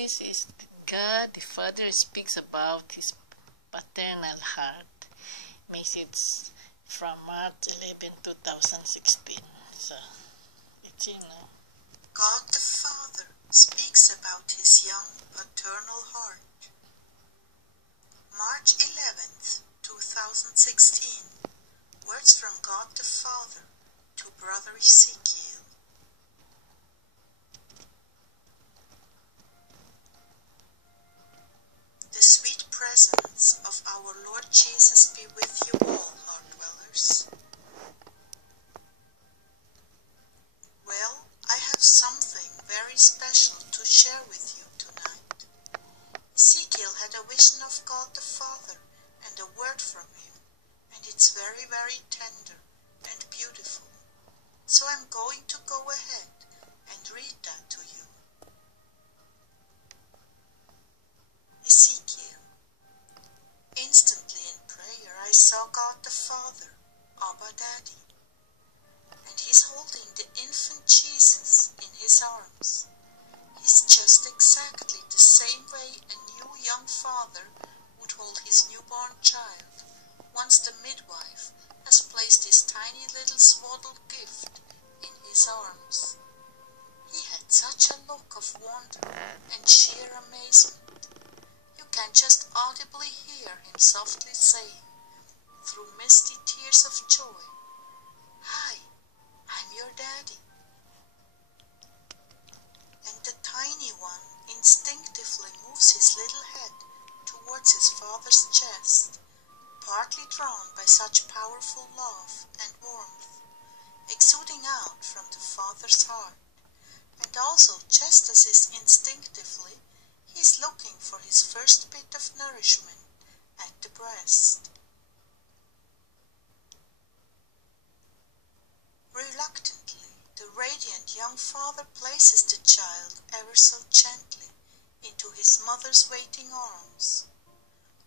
this is God the Father speaks about his paternal heart. Message from March 11, 2016. So, it's God the Father speaks about his young paternal heart. March 11th, 2016. Words from God the Father to Brother Ezekiel. The sweet presence of our Lord Jesus be with you all, heart dwellers. Well, I have something very special to share with you tonight. Ezekiel had a vision of God the Father and a word from him, and it's very, very tender and beautiful. So I'm going to go ahead and read that to you. Ezekiel. Instantly in prayer I saw God the Father, Abba Daddy, and he's holding the infant Jesus in his arms. He's just exactly the same way a new young father would hold his newborn child once the midwife has placed his tiny little swaddled gift in his arms. He had such a look of wonder and sheer amazement. You can just audibly hear him softly saying, through misty tears of joy, "Hi, I'm your daddy." And the tiny one instinctively moves his little head towards his father's chest, partly drawn by such powerful love and warmth, exuding out from the father's heart, and also just as instinctively he is looking for his first bit of nourishment at the breast. Reluctantly, the radiant young father places the child ever so gently into his mother's waiting arms.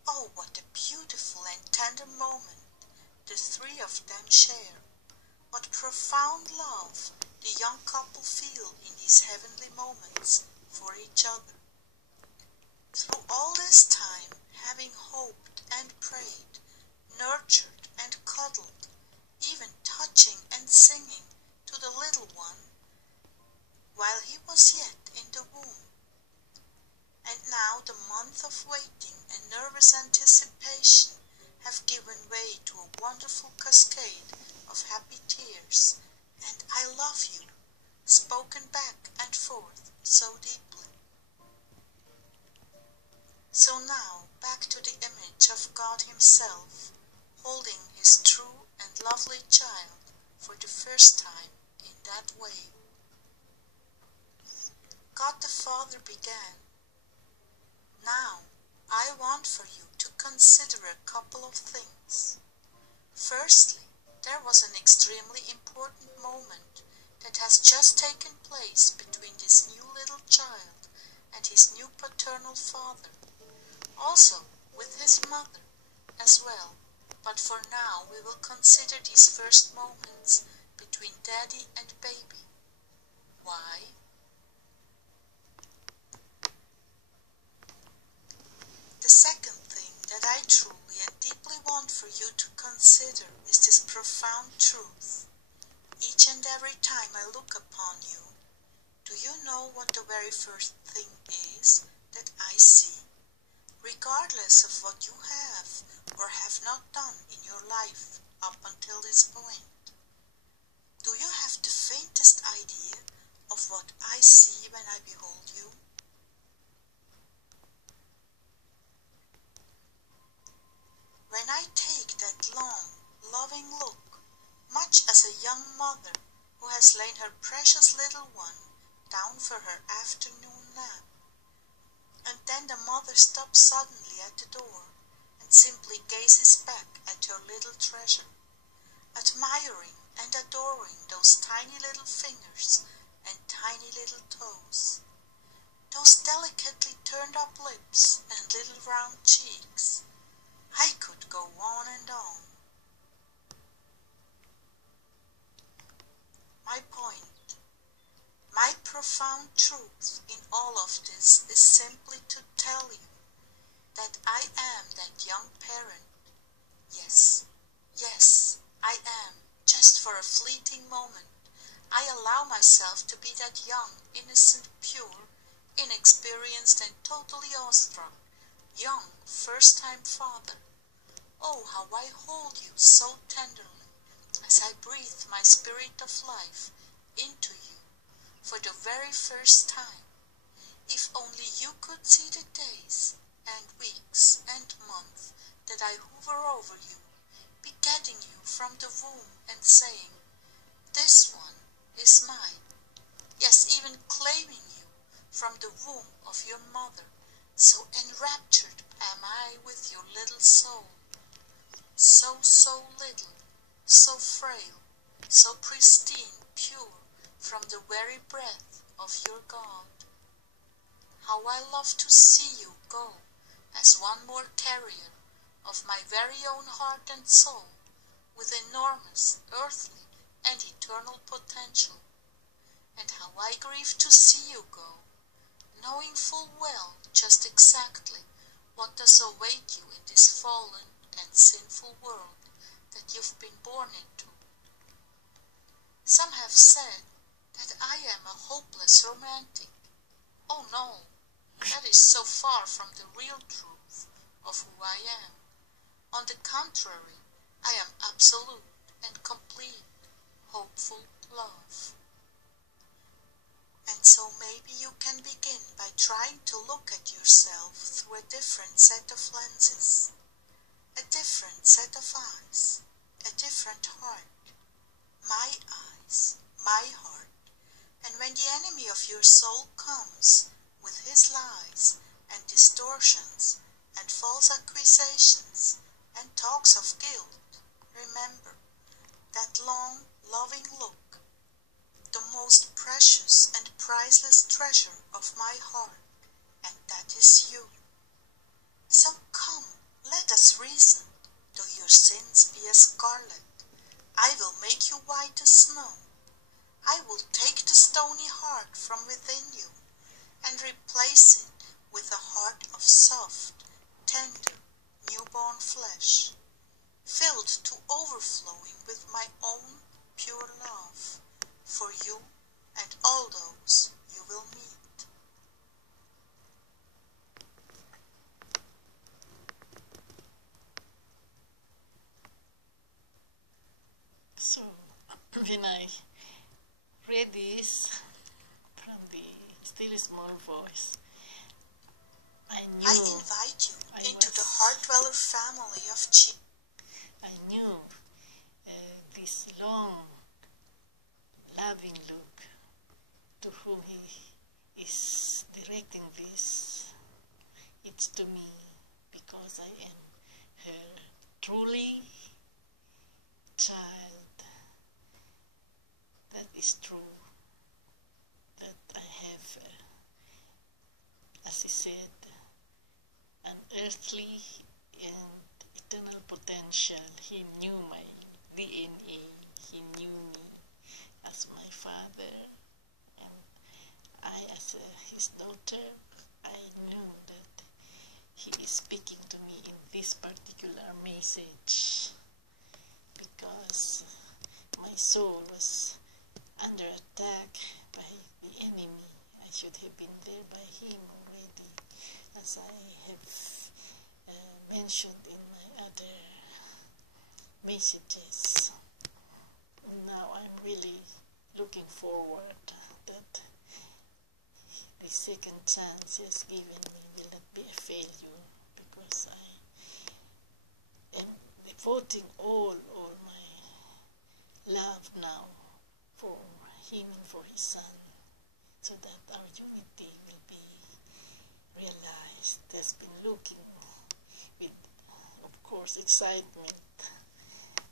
Oh, what a beautiful and tender moment the three of them share. What profound love the young couple feel in these heavenly moments for each other. Through all this time, having hoped and prayed, nurtured and cuddled, even touching and singing to the little one while he was yet in the womb. And now the month of waiting and nervous anticipation have given way to a wonderful cascade of happy tears and "I love you," spoken back and forth so deeply. So now back to the image of God himself, holding his true and lovely child for the first time in that way. God the Father began, "Now I want for you to consider a couple of things. Firstly, there was an extremely important moment that has just taken place between this new little child and his new paternal father, also with his mother as well, but for now we will consider these first moments between daddy and baby. Why? The second thing that I truly and deeply want for you to consider is this profound truth. Each and every time I look upon you, do you know what the very first thing is that I see? Regardless of what you have or have not done in your life up until this point, do you have the faintest idea of what I see when I behold you? When I take that long, loving look, much as a young mother who has laid her precious little one down for her afternoon nap, and then the mother stops suddenly at the door and simply gazes back at her little treasure, admiring and adoring those tiny little fingers and tiny little toes, those delicately turned up lips and little round cheeks. I could go on and on. My point, my profound truth in all of this is simply to tell you that I am that young parent. Yes, yes, I am, just for a fleeting moment. I allow myself to be that young, innocent, pure, inexperienced and totally awestruck, young, first-time father. Oh, how I hold you so tenderly as I breathe my spirit of life into you for the very first time. If only you could see the days and weeks and months that I hover over you, begetting you from the womb and saying, "This one is mine." Yes, even claiming you from the womb of your mother, so enraptured am I with your little soul. So little, so frail, so pristine, pure, from the very breath of your God. How I love to see you go, as one more carrier of my very own heart and soul, with enormous earthly and eternal potential. And how I grieve to see you go, knowing full well just exactly what does await you in this fallen and sinful world that you've been born into. Some have said that I am a hopeless romantic. Oh no, that is so far from the real truth of who I am. On the contrary, I am absolute and complete, hopeful love. And so maybe you can begin by trying to look at yourself through a different set of lenses, a different set of eyes, a different heart. My eyes, my heart. And when the enemy of your soul comes with his lies and distortions and false accusations and talks of guilt, remember that long, loving look, the most precious and priceless treasure of my heart, and that is you. So come, let us reason. Though your sins be as scarlet, I will make you white as snow. I will take the stony heart from within you and replace it with a heart of soft, tender, newborn flesh, filled to overflowing with my own pure love for you and all those you will meet. So, when I read this from the still small voice, I invite you into the Heart Dweller family of Jesus. I knew this long, loving look to whom he is directing this. It's to me, because I am her truly child. That is true, that I have, as he said, an earthly and eternal potential. He knew my DNA. He knew me as my father, and I, as his daughter, I knew that he is speaking to me in this particular message, because my soul was under attack by the enemy. I should have been there by him already, as I have mentioned in my other messages. Now I'm really looking forward that the second chance he has given me will not be a failure, because I am devoting all my love now for him and for his son, so that our unity will be realized. Has been looking with, of course, excitement,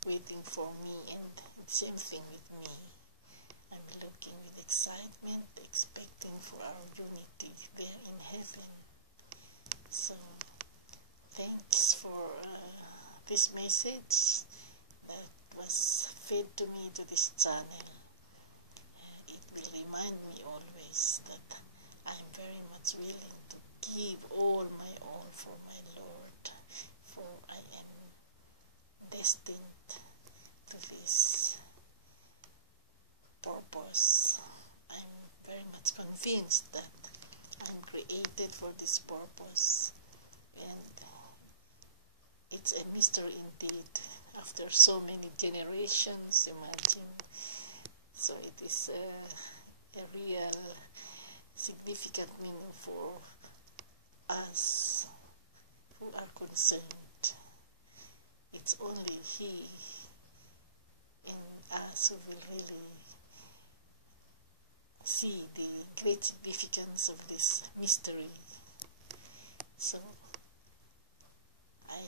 waiting for me, and it's same thing with me. I'm looking with excitement, expecting for our unity there in heaven. So, thanks for this message that was fed to me to this channel. It will remind me always that I'm very much willing to give all my all for my Lord, for I am destined to this purpose. I'm very much convinced that I'm created for this purpose, and it's a mystery indeed. After so many generations, imagine. So it is a real significant meaning for us who are concerned. It's only He in us who will really see the great significance of this mystery. So I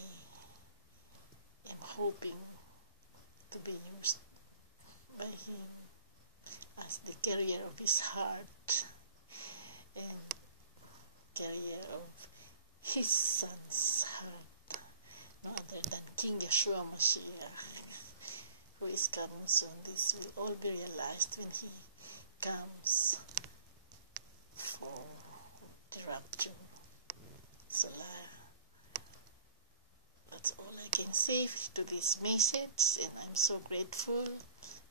am hoping to be used by Him as the carrier of His heart and carrier of His Son's heart, no other than King Yeshua Mashiach, who is coming soon. This will all be realized when He comes for the rapture. So that's all I can say to this message, and I'm so grateful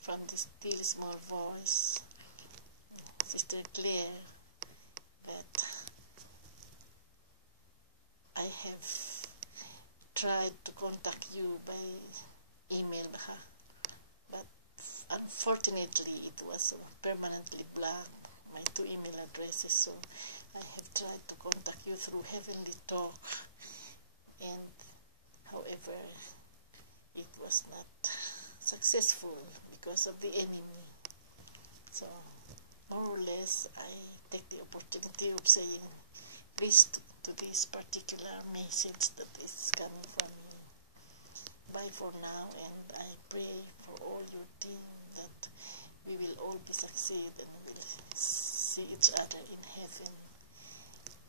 from this still small voice, Sister Claire, that I have tried to contact you by email, but unfortunately it was permanently blocked, my 2 email addresses, so I have tried to contact you through Heavenly Talk, and however it was not successful because of the enemy. So more or less I take the opportunity of saying please to this particular message that is coming from you. Bye for now, and I pray for all your team that we will all be succeed and will see each other in heaven.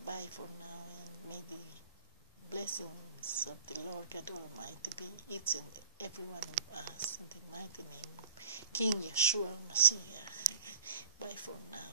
Bye for now, and may the blessings of the Lord God Almighty be each and every one of us, in the mighty name of King Yeshua Mashiach. Bye for now.